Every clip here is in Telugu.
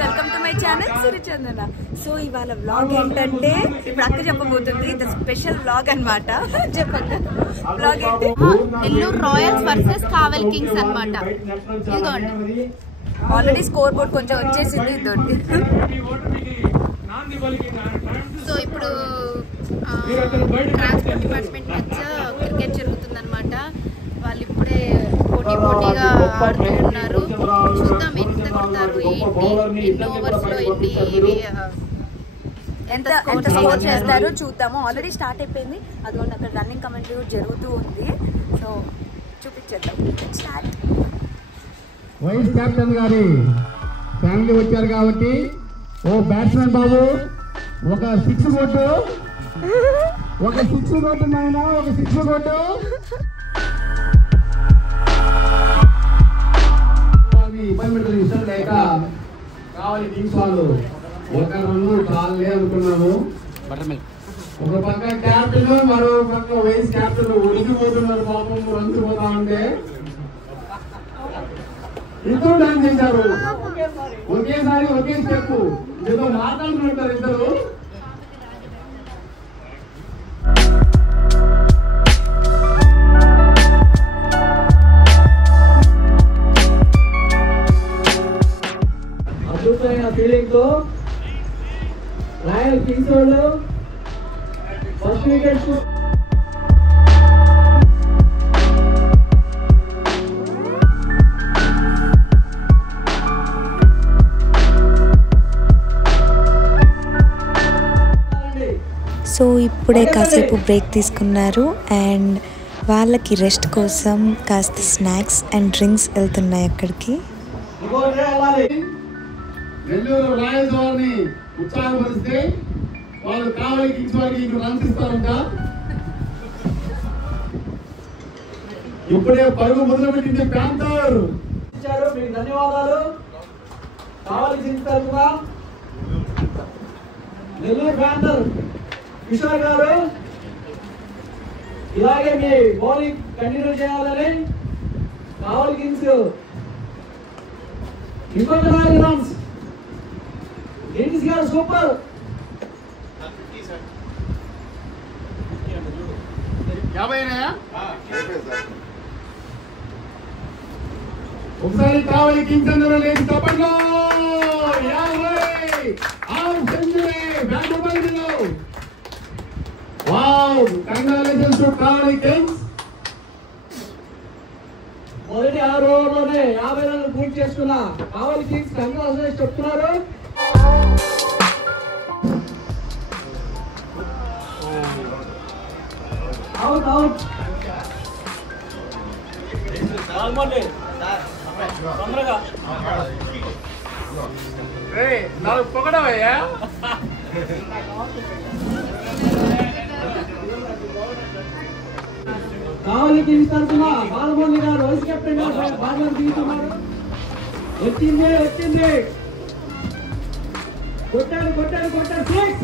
Welcome to my channel Sirichandana. So ఇవాళ వ్లాగ్ ఏంటంటే ఇప్పుడు అక్క చెప్పబోతుంది ద స్పెషల్ వ్లాగ్ అన్నమాట. చెప్పండి వ్లాగ్ ఏంటి? నెల్లూరు రాయల్స్ వర్సెస్ కావల్ కింగ్స్ అన్నమాట. ఇదిగోండి ఆల్రెడీ స్కోర్ బోర్డ్ కొంచెం వచ్చేసింది ఇదోటి. సో ఇప్పుడు ట్రాన్స్పోర్ట్ డిపార్ట్మెంట్ మధ్య క్రికెట్ జరుగుతుంది అనమాట. వాళ్ళు ఇప్పుడే పోటీగా ఆడుతూ ఉన్నారు. చూద్దాం ఎంత కొడతారు, ఏంటి, ఎన్ని ఓవర్స్ లో ఎంత స్కోర్ చేస్తారో చూద్దాము. ఆల్రెడీ స్టార్ట్ అయిపోయింది, అదిగోండి అక్కడ రన్నింగ్ కమెంటరీ జరుగుతూ ఉంది. సో చూపించేద్దాం. స్టార్ట్. వైస్ కెప్టెన్ గారి ఫ్యామిలీ వచ్చారు కాబట్టి ఓ బ్యాట్స్మెన్ బాబు ఒక 6 కొట్టు, ఒక 6 కొట్టు నాయన, ఒక 6 కొట్టు. ఇబ్బంది ఇష్టం లేక కావాలి టీమ్స్ వాళ్ళు ఒక 2 కాళ్ళే అనుకున్నాము. ఒక పక్క క్యాప్టెన్, మరో పక్క వైస్ కెప్టెన్ ఒడిగిపోతున్నారు పాపం. రన్స్ పోతా ఉంటే ఇద్దరు డాన్స్ చేశారు ఒకేసారి, ఒకే స్టెప్. ఏదో మాట్లాడుతుంటారు ఇద్దరు. అద్భుతమైన ఫీలింగ్ తో రాయల్ కింగ్స్ వాళ్ళు ఫస్ట్ వికెట్ సో ఇప్పుడే కాసేపు బ్రేక్ తీసుకున్నారు అండ్ వాళ్ళకి రెస్ట్ కోసం కాస్త స్నాక్స్ అండ్ డ్రింక్స్ వెళ్తున్నాయి అక్కడికి. నెల్లూరు రాయల్స్ వారిని ఉత్సాహపరిస్తే వాళ్ళు కావాలి కింగ్స్ వారికి ఇంక రన్స్ ఇస్తారంట. ఇప్పుడే పరుగు మొదలు పెట్టింది ప్యాంథర్. ఇచ్చారు, మీకు ధన్యవాదాలు. కావాలి కింగ్స్ తరఫున నెల్లూరు ప్యాంథర్ కిషోర్ గారు ఇలాగే మీ బౌలింగ్ కంటిన్యూ చేయాలని కావాలి కింగ్స్ ఇంకొక 4 రన్స్. కింగ్స్ గారు సూపర్. ఒకసారి కావాలి కింగ్స్ అందరూ లేచి తప్పట్లో 50 హాఫ్ సెంచరీ బ్యాట్స్మెన్లో. Wow, congratulations to Kavali Kings. మొదటి 6 ఓవర్లోనే 50 రన్లు పూర్తి చేసుకున్న కావాలి కింగ్స్ కంగ్రాచులేషన్స్ చెప్తున్నారు. Out out. పొగడవయ్యా. కావాలి కింగ్స్ తరఫున బాలమోహన్ గారు వైస్ కెప్టెన్ గా బాగా దిగుతున్నారు. వచ్చింది వచ్చింది, కొట్టాడు కొట్టాడు కొట్టాడు 6.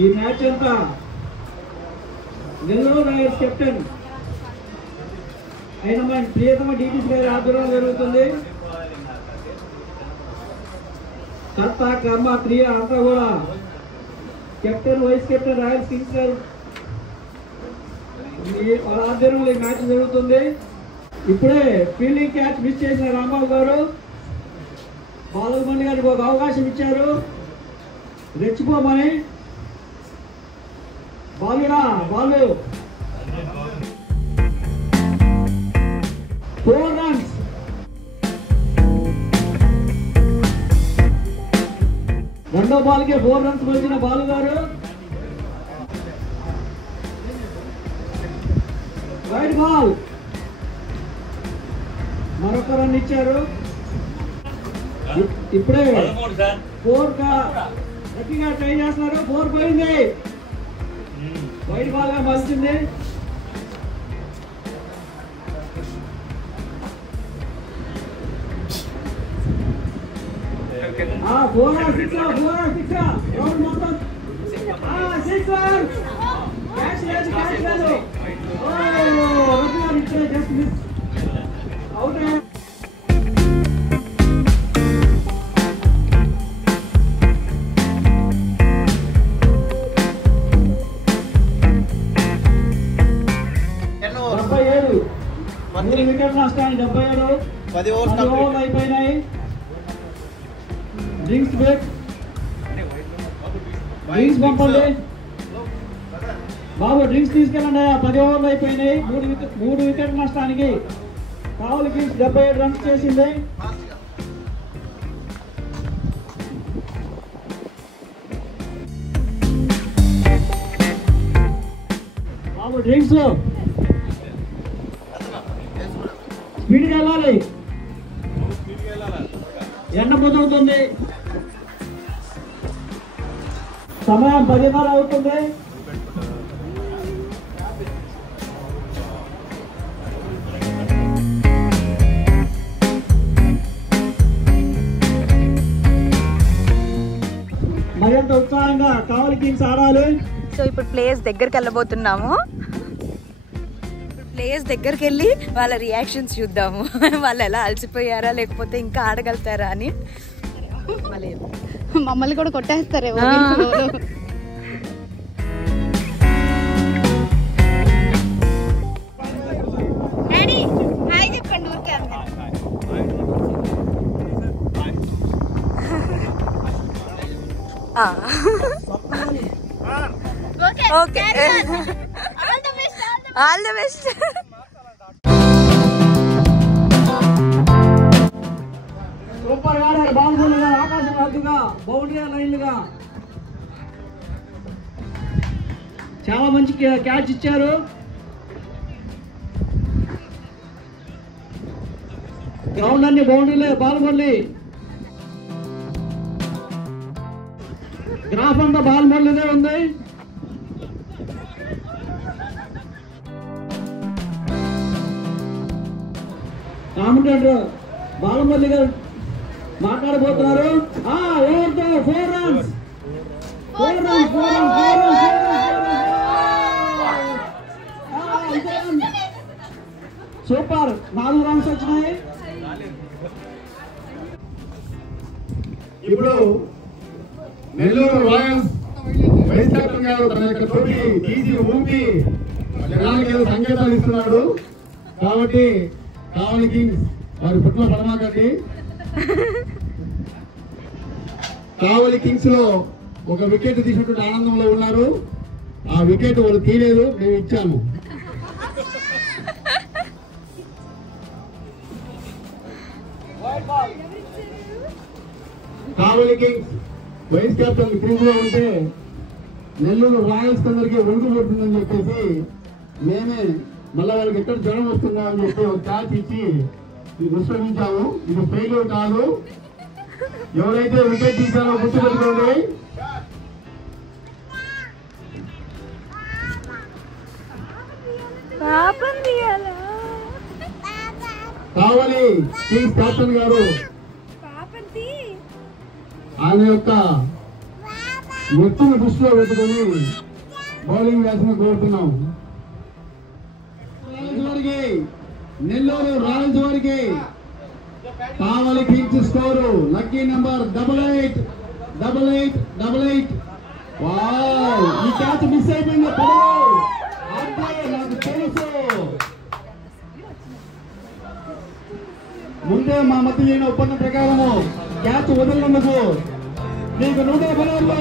ఈ మ్యాచ్ అంతా నెల్లూరు రాయల్స్ కెప్టెన్ అయిన మన ప్రియతమ డిటిసి గారి ఆధ్వర్యంలో జరుగుతుంది. కర్త కర్మ క్రియ అంతా కూడా captain vice captain Royals Kings గారు వాళ్ళ ఆధ్వర్యంలో ఈ మ్యాచ్ జరుగుతుంది. ఇప్పుడే ఫీల్డింగ్ క్యాచ్ మిస్ చేసిన రాంబాబు గారు బాలమణి గారికి ఒక అవకాశం ఇచ్చారు రెచ్చిపోమని. బాలురా బాలు 4 రన్స్. రెండో బాల్కే 4 రన్స్ వచ్చిన బాలు గారు వైడ్ బాల్ మరొక రన్ ఇచ్చారు. ఇప్పుడే 4 గట్టిగా ట్రై చేస్తున్నారు. 4 పోయింది, వైడ్ బాల్ గా మలిచింది. మొత్తం 6 రన్స్. క్యాచ్ లేదు, క్యాచ్ లేదు. అయిపోయినాయి. డ్రింక్స్ బ్రేక్, డ్రింక్స్ పంపండి బాబు, డ్రింక్స్ తీసుకెళ్ళండి. 10 ఓవర్లు అయిపోయినాయి. 3 వికెట్ నష్టానికి కావాలి కింగ్స్ 77 రన్స్ చేసింది. బాబు డ్రింక్స్ స్పీడ్గా వెళ్ళాలి, ఎండ కుదురుతుంది, సమయం 10:30 అవుతుంది. మరింత ఉత్సాహంగా కావాలి కింగ్స్ ఆడాలి. సో ఇప్పుడు ప్లేయర్స్ దగ్గరికి వెళ్ళబోతున్నాము. ప్లేయర్స్ దగ్గరికి వెళ్ళి వాళ్ళ రియాక్షన్స్ చూద్దాము. వాళ్ళు ఎలా అలసిపోయారా లేకపోతే ఇంకా ఆడగలుగుతారా అని. మమ్మల్ని కూడా కొట్టేస్తారేమో. చెప్పండి ఊరికే okay, all the best. Super గా బాగుంది. ఆకాశం అడ్డుగా బౌండరీ లైన్లుగా చాలా మంచి క్యాచ్ ఇచ్చారు. గ్రౌండ్ అన్ని బౌండరీలే, బాల్మల్లి గ్రాఫ్ అంతా బాల్మల్లిదే ఉంది. కామెంటేటర్ బాలమల్లి గారు మాట్లాడబోతున్నారు. ఓవర్తో 4 runs, 4 runs, 4 runs, 4 runs. Super, 4 runs వచ్చినాయి. ఇప్పుడు నెల్లూరు రాయల్స్ వైస్ కెప్టెన్ గారు తన యొక్క తోటి తీసి ఊపి జనానికి ఏదో సంకేతాలు ఇస్తున్నాడు. కాబట్టి కావాలి కింగ్స్ వారి పుట్ల పడమాకండి. కావాలి కింగ్స్ లో ఒక వికెట్ తీసినటువంటి ఆనందంలో ఉన్నారు. ఆ వికెట్ వాళ్ళు తీయలేదు, మేము ఇచ్చాము. కావాలి కింగ్స్ వైస్ కెప్టెన్ క్రీజ్ లో ఉంటే నెల్లూరు రాయల్స్ అందరికీ ఒడుగు పడుతుందని చెప్పేసి మేమే మళ్ళీ వాళ్ళకి ఎక్కడ జ్వరం వస్తుందా అని చెప్పి ఒక క్యాచ్ ఇచ్చి విశ్రమించాము. ఇది ఫెయిల్యూర్ కాదు. ఎవరైతే వికెట్ తీసారో గుర్తుపెట్టుకోండి. కావాలి కింగ్స్ కెప్టెన్ గారు ఆయన యొక్క వ్యక్తిని దృష్టిలో పెట్టుకుని బౌలింగ్ వేసిన కోరుతున్నాం. నెల్లూరు రాయల్స్ వారికి కావాలి కింగ్స్ స్కోరు లక్కీ నెంబర్ 888888. ఈ క్యాచ్ మిస్ అయిపోయింది. నాకు తెలుసు, ముందే మా మధ్య లేని ఒప్పందం ప్రకారము క్యాచ్ వదలనందుకు నీకు 100 బలాలు.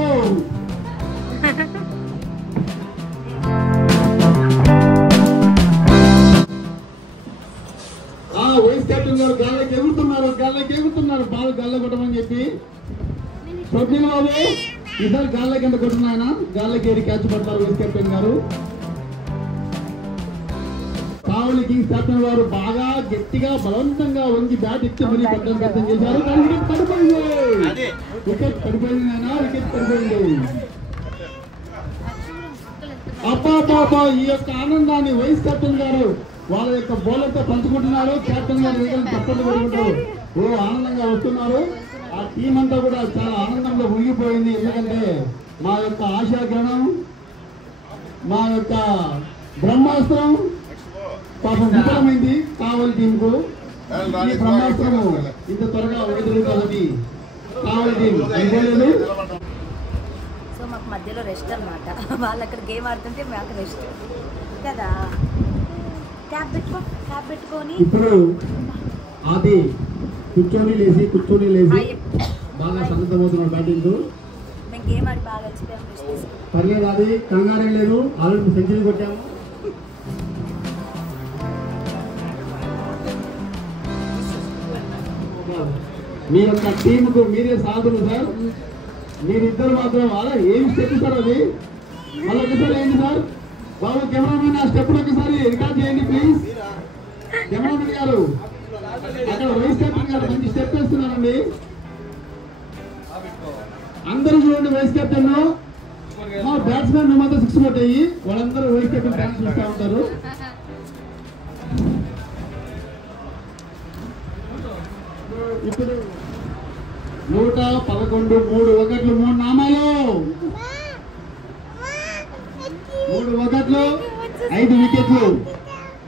వైస్ కెప్టెన్ గారు గాల్లోకి ఎగురుతున్నారు బాల్ గాల్లో కొట్టమని చెప్పి. స్వప్నిల్ బాబు ఈసారి గాల్లోకి ఎంత కొట్టిన గాల్లోకి ఏరి క్యాచ్ పడతారు వైస్ కెప్టెన్ గారు. కావాలి కింగ్స్ కెప్టెన్ గారు బాగా గట్టిగా బలవంతంగా వంగి బ్యాట్ ఇచ్చి మరీ పట్టడం ప్రయత్నం చేశారు. కానీ వికెట్ పడిపోయింది. వికెట్ పడిపోయింది. అబ్బా ఈ యొక్క ఆనందాన్ని వైస్ కెప్టెన్ గారు వాళ్ళ యొక్క బౌలర్తో పంచుకుంటున్నారు. కెప్టెన్ గారు దగ్గర తప్పట్లు పెట్టుకుంటారు. ఆనందంగా వస్తున్నారు. ఆ టీం అంతా కూడా చాలా ఆనందంలో మునిగిపోయింది. ఎందుకంటే మా యొక్క ఆశాగ్రహణం, మా యొక్క బ్రహ్మాస్త్రం పాపం విఫలమైంది కావాలి టీంకు. ఈ బ్రహ్మాస్త్రము ఇంత త్వరగా ఎదురుకాలని కావాలి టీం అనుకోలేదు. సో మాకు మధ్యలో రెస్ట్ అనమాట. వాళ్ళు అక్కడ గేమ్ ఆడుతుంటే మాకు రెస్ట్ కదా. క్యాప్ పెట్టుకొని ఇప్పుడు అది కూర్చొని లేచి బాగా సన్నద్ధమవుతున్నాడు బ్యాటింగ్. మేము గేమ్ ఆడి బాగా వచ్చిపోయాము, రెస్ట్ తీసుకున్నాం. పర్లేదు, అది కంగారే లేదు. Already century కొట్టాము. మీ యొక్క టీంకు మీరే సాధులు సార్. మీరిద్దరు మాత్రం అలా ఏం స్టెప్ సార్ అది మళ్ళీ ఒకసారి ఏంటి సార్. బాబు కెమెరామెన్ ఆ స్టెప్ ఒకసారి రికార్డ్ చేయండి ప్లీజ్. కెమెరామెన్ గారు అక్కడ వైస్ కెప్టెన్ గారు మంచి స్టెప్ వేస్తున్నారండి. అందరూ చూడండి, వైస్ కెప్టెన్ మా బ్యాట్స్మెన్ మాత్రం 6 కొట్టాయి. వాళ్ళందరూ వైస్ కెప్టెన్ డాన్స్ చూస్తూ ఉంటారు. ఇప్పుడు 111 3 వికెట్లు 3 నామాలు 3 వికెట్లు 5 వికెట్లు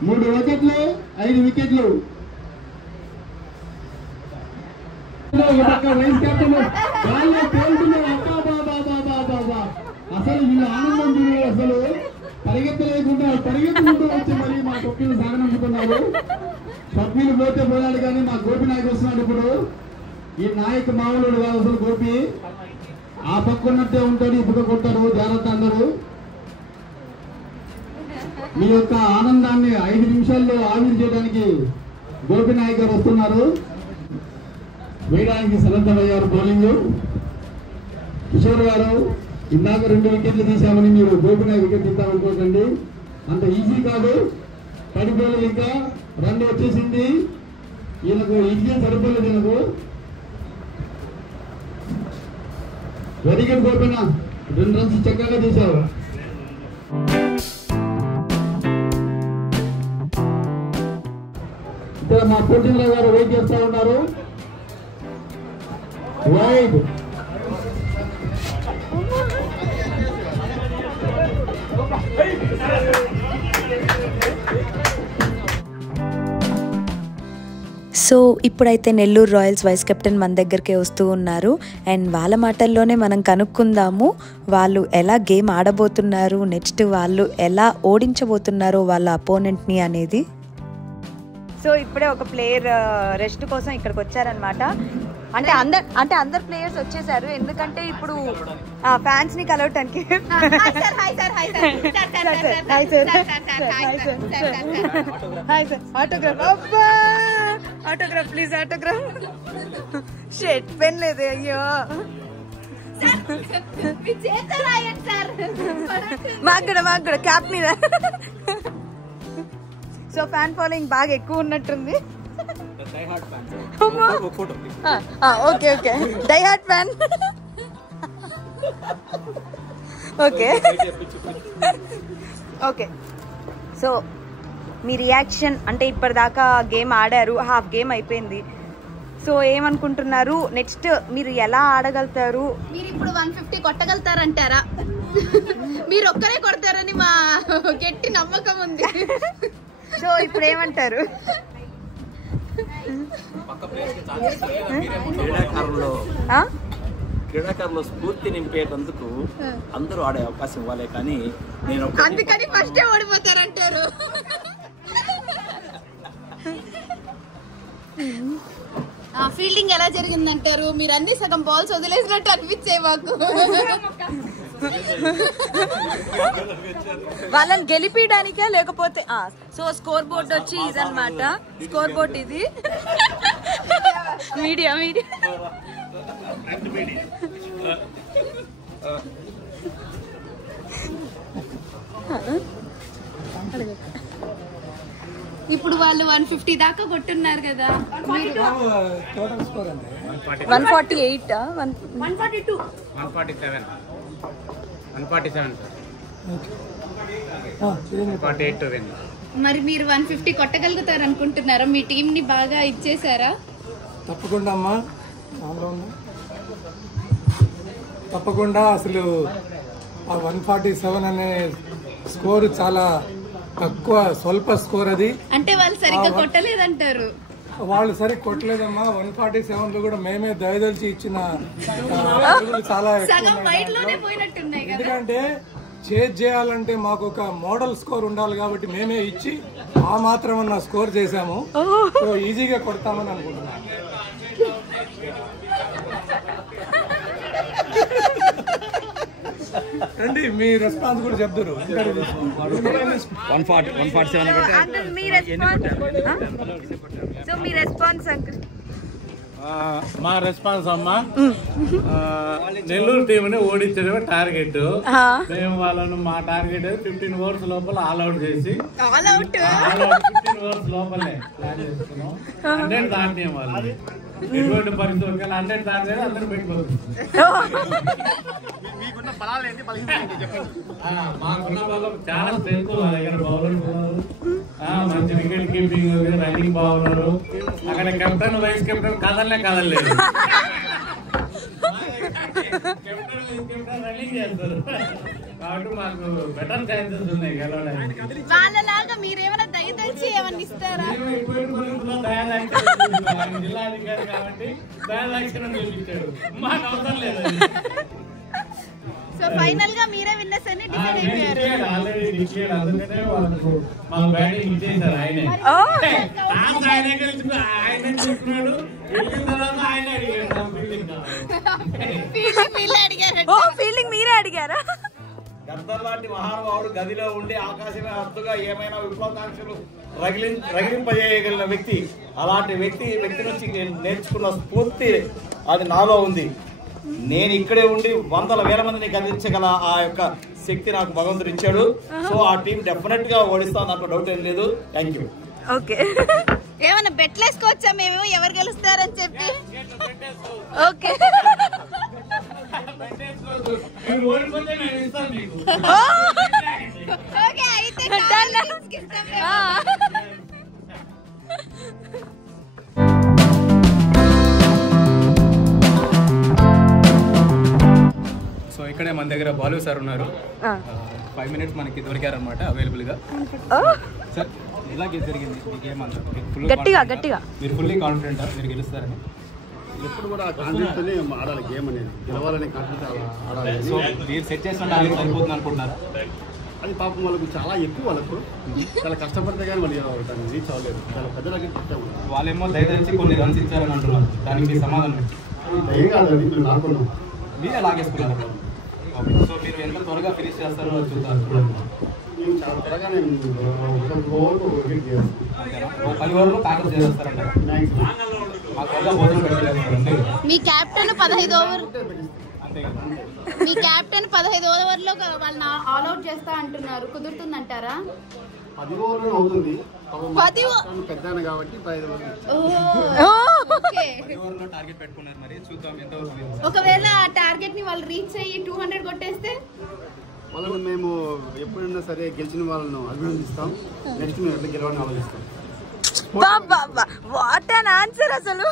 3 వికెట్లు 5 వికెట్లు. వైస్ కెప్టెన్ అసలు వీళ్ళు ఆనందం చూడు. అసలు పరిగెత్తుకుంటూ వచ్చి మరి మా కొక్కిలు సాగనంపుతున్నారు. సభ్యులు పోతే పోయాడు కానీ మా గోపి నాయకు వస్తున్నాడు. ఇప్పుడు ఈ నాయకు మామూలు కాదు అసలు. గోపి ఆ పక్క ఉన్నట్టే ఉంటాడు, ఇప్పుడు కొట్టారు. జాగ్రత్త అందరూ. మీ యొక్క ఆనందాన్ని 5 నిమిషాల్లో ఆవిరి చేయడానికి గోపి నాయక్ గారు వస్తున్నారు. వేయడానికి సన్నద్ధమయ్యారు బౌలింగ్. కిషోర్ గారు ఇందాక 2 వికెట్లు తీశామని మీరు గోపిన వికెట్ తీద్దామనుకోకండి, అంత ఈజీ కాదు. పడిపోలేదు, ఇంకా 2 వచ్చేసింది. ఈయనకు ఈజీ సరిపోలేదు. ఈయనకు వెరీ గుడ్ గోపిన, 2 రన్స్ చక్కగా తీశారు. ఇక్కడ మా కోటింద్ర గారు వెయిట్ చేస్తూ ఉన్నారు. వైడ్ సో ఇప్పుడైతే నెల్లూరు రాయల్స్ వైస్ కెప్టెన్ మన దగ్గరికే వస్తూ ఉన్నారు. అండ్ వాళ్ళ మాటల్లోనే మనం కనుక్కుందాము వాళ్ళు ఎలా గేమ్ ఆడబోతున్నారు, నెక్స్ట్ వాళ్ళు ఎలా ఓడించబోతున్నారో వాళ్ళ అపోనెంట్ని అనేది. సో ఇప్పుడే ఒక ప్లేయర్ రెస్ట్ కోసం ఇక్కడికి వచ్చారనమాట. అంటే అందరు ప్లేయర్స్ వచ్చేసారు, ఎందుకంటే ఇప్పుడు ఫ్యాన్స్ ని కలవటానికి. Autograph please, autograph. షెట్ పెన్ లేదు, అయ్యో. మాకు కూడా క్యాప్ మీద. సో ఫ్యాన్ ఫాలోయింగ్ బాగా ఎక్కువ ఉన్నట్టుంది. Okay die hard fan. Okay so మీ రియాక్షన్ అంటే ఇప్పటిదాకా గేమ్ ఆడారు, హాఫ్ గేమ్ అయిపోయింది. సో ఏమనుకుంటున్నారు, నెక్స్ట్ మీరు ఎలా ఆడగలుగుతారు? మీరు ఇప్పుడు 150 కొట్టగలుగుతారంటారా? మీరు ఒక్కరే కొడతారని మా గట్టి నమ్మకం ఉంది. సో ఇప్పుడు ఏమంటారు? క్రీడాకారులు స్ఫూర్తి నింపేటందుకు అందరూ ఆడే అవకాశం ఇవ్వాలి, కానీ నేను అందుకని ఫస్టే ఓడిపోతారంటారు. ఫీల్డింగ్ ఎలా జరిగిందంటారు? మీరు అన్ని సగం బాల్స్ వదిలేసినట్టు అనిపించే మాకు. వాళ్ళని గెలిపించడానికే లేకపోతే సో స్కోర్ బోర్డ్ వచ్చి ఇదన్నమాట. స్కోర్ బోర్డ్ ఇది మీడియా ఇప్పుడు వాళ్ళు 150 దాకా కొట్టున్నారు కదా. 148 మరి మీరు 150 కొట్టగలుగుతారు అనుకుంటున్నారా? మీ టీం ని బాగా ఇచ్చేసారా? తప్పకుండా అమ్మా, తప్పకుండా. అసలు ఆ 147 అనే స్కోరు చాలా తక్కువ స్వల్ప స్కోర్ అది. అంటే వాళ్ళు సరిగ్గా కొట్టలేదంటారు. వాళ్ళు సరిగ్గా కొట్టలేదమ్మా. 147 లో కూడా మేమే దయదలిచి ఇచ్చిన చాలా ఎందుకంటే చేజ్ చేయాలంటే మాకు ఒక మోడల్ స్కోర్ ఉండాలి కాబట్టి మేమే ఇచ్చి ఆ మాత్రం ఉన్న స్కోర్ చేసాము. సో ఈజీగా కొడతామని అనుకుంటున్నాను. రండి మీ రెస్పాన్స్ కూడా చెప్తారు. మా రెస్పాన్స్ అమ్మా నెల్లూరు టీంని ఓడించడమే టార్గెట్. మేము వాళ్ళను మా టార్గెట్ 15 ఓవర్స్ లోపల ఆల్అౌట్ చేసి 15 ఓవర్స్ లోపలే ప్లాన్ చేసుకున్నాం. 100 దాటి వాళ్ళు ఎటువంటి పరిస్థితి 100 దాటి అందరూ పెట్టుకోవచ్చు. మాకున్న బలం చాలా స్ట్రెంత్ మా దగ్గర. బౌలర్స్ మంచి వికెట్ కీపింగ్, రన్నింగ్ బాగున్నారు. అక్కడ కెప్టెన్ వైస్ కెప్టెన్ కదలలేదు. రన్నింగ్ చేస్తారు కాబట్టి మాకు బెటర్ ఛాన్సెస్ ఉన్నాయి గెలవడానికి. వాళ్ళలాగా మీరేమైనా దయదలిచి ఏమన్నా ఇస్తారా? జిల్లాధికారి కాబట్టి దయాదాక్షిణ్యం చూపించాడు. మాకు అవసరం లేదు. సో ఫైనల్ గా మీరే విన్నర్స్ అని డిసైడ్ అయిపోయారు. Already declare. అందుకనే వాళ్ళకు మాకు బ్యాటింగ్ ఇచ్చేసారు. ఆయనే ఆయనే చూస్తున్నాడు. వెళ్ళిన తర్వాత ఆయన అడిగారు ఫీల్డింగ్ మీరే అడిగారా? గద్దర్ లాంటి మహానుభావుడు గదిలో ఉండి ఆకాశమే హద్దుగా ఏమైనా విప్లవాకాంక్షలు రగిలింపజేయగలిగిన వ్యక్తి. అలాంటి వ్యక్తి నుంచి నేను నేర్చుకున్న స్ఫూర్తి అది నాలో ఉంది. నేను ఇక్కడే ఉండి వందల వేల మందిని గదించగల ఆ యొక్క శక్తి నాకు భగవంతుడు ఇచ్చాడు. సో ఆ టీం డెఫినెట్ గా ఓడిస్తాం, దాంట్లో డౌట్ ఏం లేదు. Thank you. ఓకే, ఏమన్నా బెట్లేసుకోవచ్చా మేము ఎవరు గెలుస్తారని చెప్పి? ఓకే అయితే సో ఇక్కడే మన దగ్గర బాలు సార్ ఉన్నారు. 5 minutes మనకి దొరికారనమాట అవైలబుల్ గా. సార్ ఇలాగే జరిగింది గేమ్ అంతా గట్టిగా మీరు ఫుల్లీ కాన్ఫిడెంట్ మీరు గెలుస్తారని? ఎప్పుడు కూడా కాన్ఫిడెన్స్ తోనే ఆడాలి గేమ్ అనేది. గెలవాలనే కాన్ఫిడెన్స్ ఆడాలి. సో మీరు సెట్ చేసిన టార్గెట్ సరిపోతుంది అనుకుంటున్నారు? అది పాపం వాళ్ళకు చాలా ఎక్కువ, వాళ్ళకు చాలా కష్టపడితే కానీ వాళ్ళు దాన్ని రీచ్ అవ్వలేదు. చాలా పెద్ద టార్గెట్ పెట్టాము. వాళ్ళేమో దయదలిచి కొన్ని రన్స్ ఇచ్చారని అంటున్నారు. దానికి సమాధానం ఏం కాదండి, మేము లాక్కున్నాం. మీరే లాగేసుకున్నారు. ఓకే, సో మీరు ఎంత త్వరగా ఫినిష్ చేస్తారో చూద్దాం. మేము చాలా త్వరగా 10 ఓవర్లు ప్యాకప్ చేసేస్తారంట. మా త్వరగా భోజనం పెట్టేస్తారు. మీ కెప్టెన్ 15 ఓవర్ మీ కెప్టెన్ 15 ఓవర్లో వాళ్ళని ఆల్అౌట్ చేస్తా అంటున్నారు. కుదురుతుందంటారా? 10 ఓవర్లు అవుతుంది. 10 పెద్ద కాబట్టి 15 ఓవర్లు. టార్గెట్ పెట్టుకున్నారు. మరి చూద్దాం ఎంత. ఒకవేళ ఆ టార్గెట్ ని వాళ్ళు రీచ్ అయ్యి 200 కొట్టేస్తే వాళ్ళని మేము ఎప్పుడైనా సరే గెలిచిన వాళ్ళను అభినందిస్తాం. నెక్స్ట్ మేము ఎట్లా గెలవాలని ఆలోచిస్తాం. వాట్ అన్ ఆన్సర్ అసలు.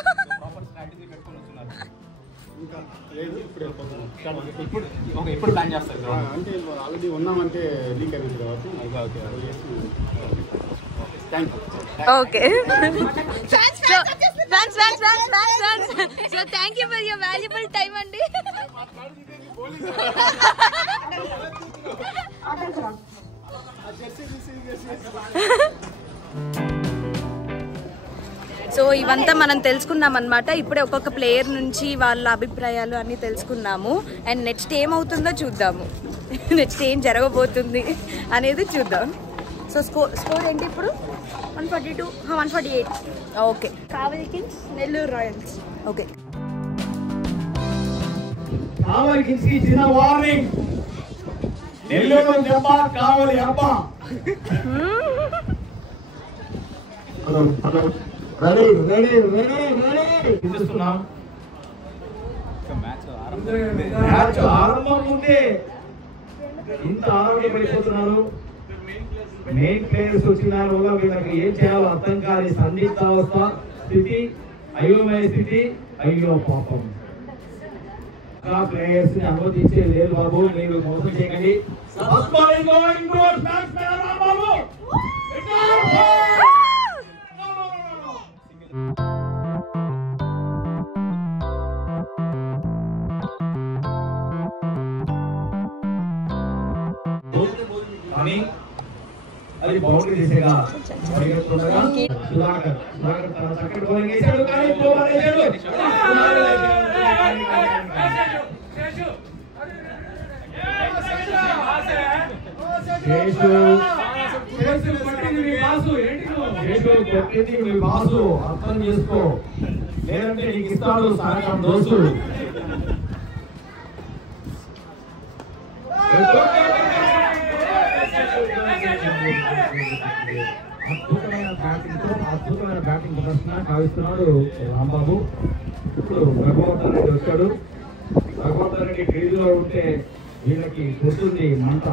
ఇప్పుడు ప్లాన్ చేస్తారు అంటే ఆల్రెడీ ఉన్నామంటే లీక్ అయినది కాబట్టి. Thank you. Okay, so thank you for your valuable time అండి. సో ఇవంతా మనం తెలుసుకున్నాం అనమాట. ఇప్పుడే ఒక్కొక్క ప్లేయర్ నుంచి వాళ్ళ అభిప్రాయాలు అన్నీ తెలుసుకున్నాము. అండ్ నెక్స్ట్ ఏమవుతుందో చూద్దాము. నెక్స్ట్ ఏం జరగబోతుంది అనేది చూద్దాం. సో స్కోర్ ఏంటి ఇప్పుడు? 142, 148. ఓకే, కావలి కింగ్స్, నెల్లూరు రాయల్స్. ఓకే, కావలి కింగ్స్ కి చిన్న వార్నింగ్. నెల్లూరు దెబ్బ, కావలి అబ్బ. రెడీ రెడీ రెడీ రెడీ చూస్తున్నాం. మ్యాచ్ ఆరంభం ముందే ఇంత ఆరోగ్యపడిపోతున్నారు. మెయిన్ ప్లేయర్స్ వచ్చినారు. వీళ్ళకి ఏం చేయాలో అర్థం కాని సందిగ్ధావస్థ స్థితి, అయోమయ స్థితి. అయ్యో పాపం, ప్లేయర్స్ ని అనుమతించే లేదు బాబు, మీరు మోసం చేయకండి. అది బౌండరీ దిశగా పరిగెత్తుండగా సుధాకర్ తన చక్కటి బౌలింగ్ వేశాడు కానీ ఓవర్ వేశాడు. బాసు అర్థం చేసుకో, లేదంటే నీకు ఇస్తాడు సహకారం దోస్తు. అద్భుతమైన బ్యాటింగ్ ప్రదర్శన కావిస్తున్నాడు రాంబాబు. ఇప్పుడు రఘువర్ధన్ రెడ్డి వచ్చాడు. రఘువర్ధన్ రెడ్డి క్రీజులో ఉంటే వీళ్ళకి గుర్తుంది మంట.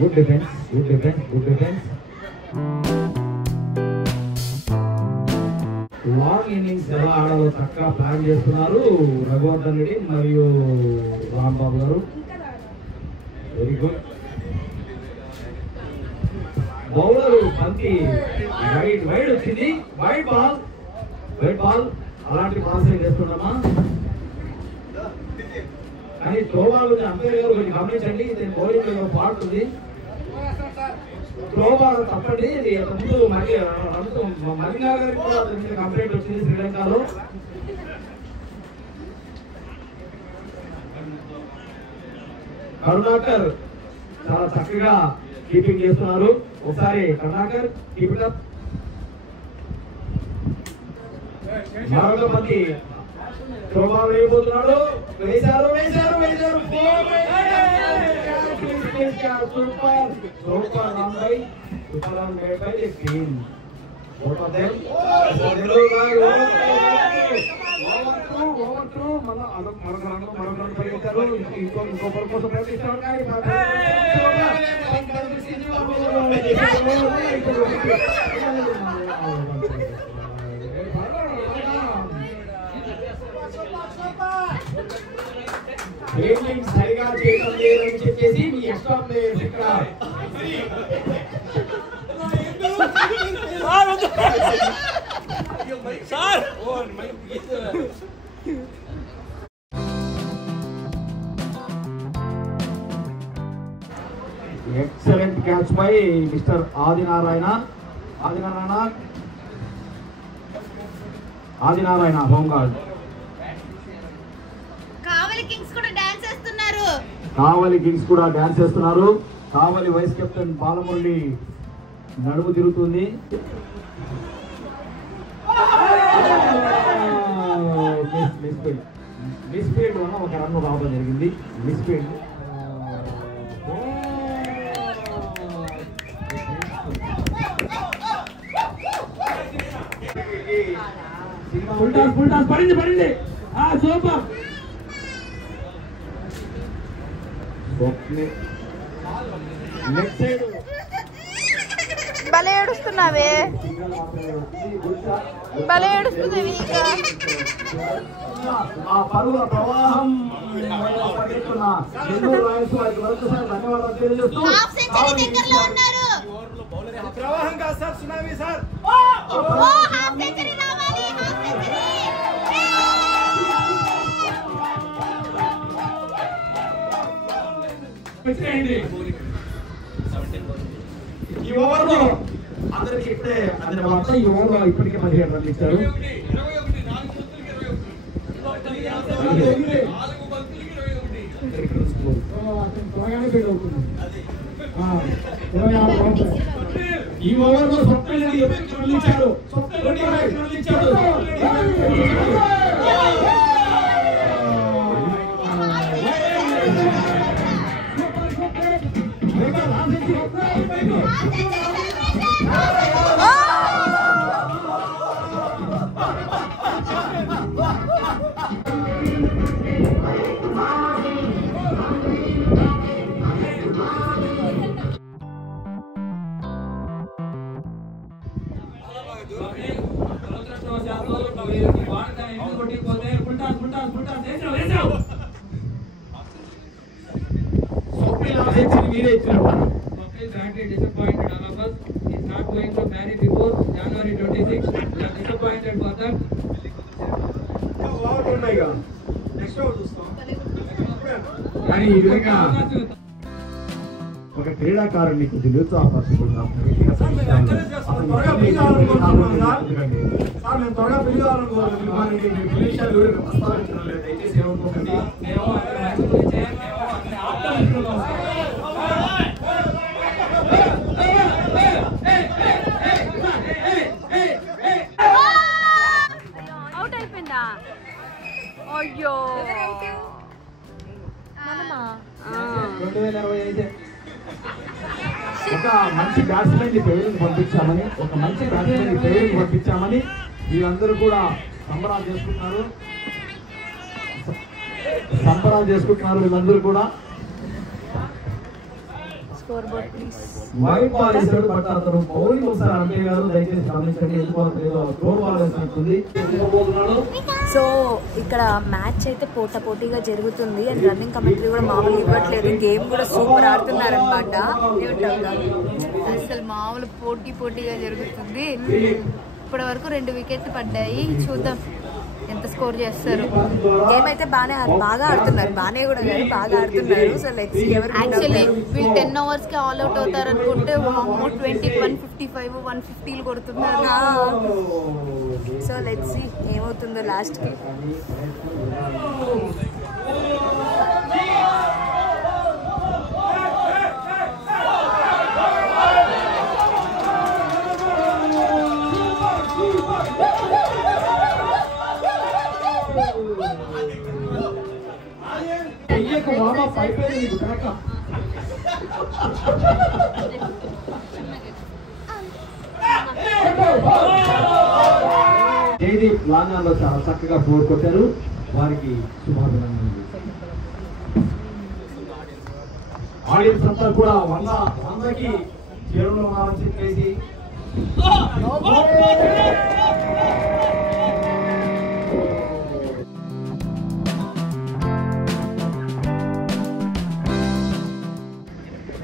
Good defence. లాంగ్ ఇన్నింగ్స్ ఎలా ఆడాలో చక్కగా ప్లాన్ చేస్తున్నారు రఘువర్ధన్ రెడ్డి మరియు రాంబాబు గారు. Very good. బౌలర్ బంతి వైడ్ వచ్చింది. వైడ్ బాల్ అలాంటి బాల్స్ చేస్తున్నామా కానీ త్రోబాల్ అంపైర్ గారు కొంచెం గమనించండి. ఇది బౌలింగ్ లో పార్ట్ ఉంది. త్రోబాల్ తప్పండి. ఇది ముందు మలింగా గారికి కూడా కంప్లైంట్ వచ్చింది శ్రీలంకలో. కరుణాకర్ చాలా చక్కగా కీపింగ్ చేస్తున్నారు. ఒకసారి కరుణాకర్ కీప్ ఇట్ అప్. మరొక మంది త్రోబాల్ వేయబోతున్నాడు. వేశారు. Super run by the team. Both of them. Over to మరొక పరిగెత్తారు. ఇంకొకరి కోసం ప్రయత్నిస్తారు కానీ సరిగా చేయడం లేదని చెప్పేసి మీ ఎక్స్ట్రా ప్లేయర్స్ ఇక్కడ excellent catch by mister Adinarayana home guard. Kavali Kings కూడా డాన్స్ చేస్తున్నారు. కావలి వైస్ కెప్టెన్ బాలమురళి నడుము తిరుగుతుంది. మిస్ఫీల్డ్ వల్ల ఒక రన్ రావడం జరిగింది. మిస్ఫీల్డ్ పడింది. సూపర్. లెఫ్ట్ సైడ్ భలే ఏడుస్తున్నావే. భలే ఏడుస్తుంది. ఆ పరుగుల ప్రవాహం ధన్యవాదాలు తెలియజేస్తూ ప్రవాహం కాదు సార్, సునామీ సార్. ఈ ఓవర్లో అందరికి ఇప్పుడే అందిన వార్త. ఈ ఓవర్లో ఇప్పటికే 17 రన్లు ఇచ్చారు. ఈ ఓవర్లో 29 రన్లు ఇచ్చారు. Disappointed all of us. He's not going to marry before January 26. We are disappointed for that. Next over చూస్తాం. కానీ ఈ విధంగా ఒక క్రీడాకారుని కొంచెం నిరుత్సాహపరచకుండా అవుట్ అయిపోయిందా? అయ్యో 2025 ఒక మంచి బ్యాట్స్మెన్ పేరుని పంపించామని మీరందరూ కూడా సంబరాలు చేసుకుంటున్నారు వీళ్ళందరూ కూడా. వైట్ బాల్ వేసాడు, బట్ అతను బౌలింగ్ ఒకసారి అంపైర్ గారు దయచేసి గమనించండి. ఎందుకు బాల్ వేసినట్టుంది. సో ఇక్కడ మ్యాచ్ అయితే పోటాపోటీగా జరుగుతుంది అండ్ రన్నింగ్ కమెంటరీ కూడా మామూలు ఇవ్వట్లేదు. గేమ్ కూడా సూపర్ ఆడుతున్నారు అనమాట. అసలు మామూలు పోటీగా జరుగుతుంది. ఇప్పటి వరకు 2 వికెట్లు పడ్డాయి. చూద్దాం ఎంత స్కోర్ చేస్తారు. గేమ్ అయితే బాగా ఆడుతున్నారు. బాగా ఆడుతున్నారు. సో లెట్స్ సీ ఎవరు యాక్చువల్లీ వీళ్ళు 10 overs కి ఆల్ అవుట్ అవుతారు అనుకుంటే 155 150 కొడుతున్నారు. సో లెట్స్ సీ ఏమవుతుందో లాస్ట్ కి. జయదీప్ లాంగాల్లో చాలా చక్కగా 4 కొట్టారు. వారికి శుభాభినందనలు. ఆడియన్స్ అంతా కూడా 100కి చేరులో ఉన్నారని చెప్పేసి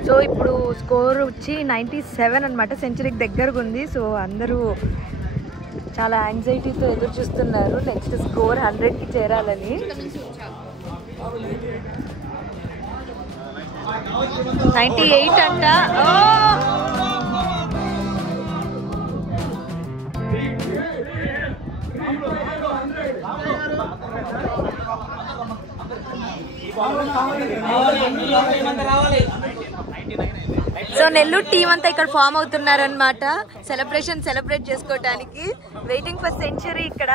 సో ఇప్పుడు స్కోర్ వచ్చి 97 అనమాట. సెంచరీకి దగ్గరగా ఉంది. సో అందరూ చాలా యాంగ్జైటీతో ఎదురు చూస్తున్నారు నెక్స్ట్ స్కోర్ 100కి చేరాలని. 98 అంట. సో నెల్లూరు టీం అంతా ఇక్కడ ఫామ్ అవుతున్నారనమాట. సెలబ్రేట్ చేసుకోవడానికి. వెయిటింగ్ ఫర్ సెంచరీ ఇక్కడ.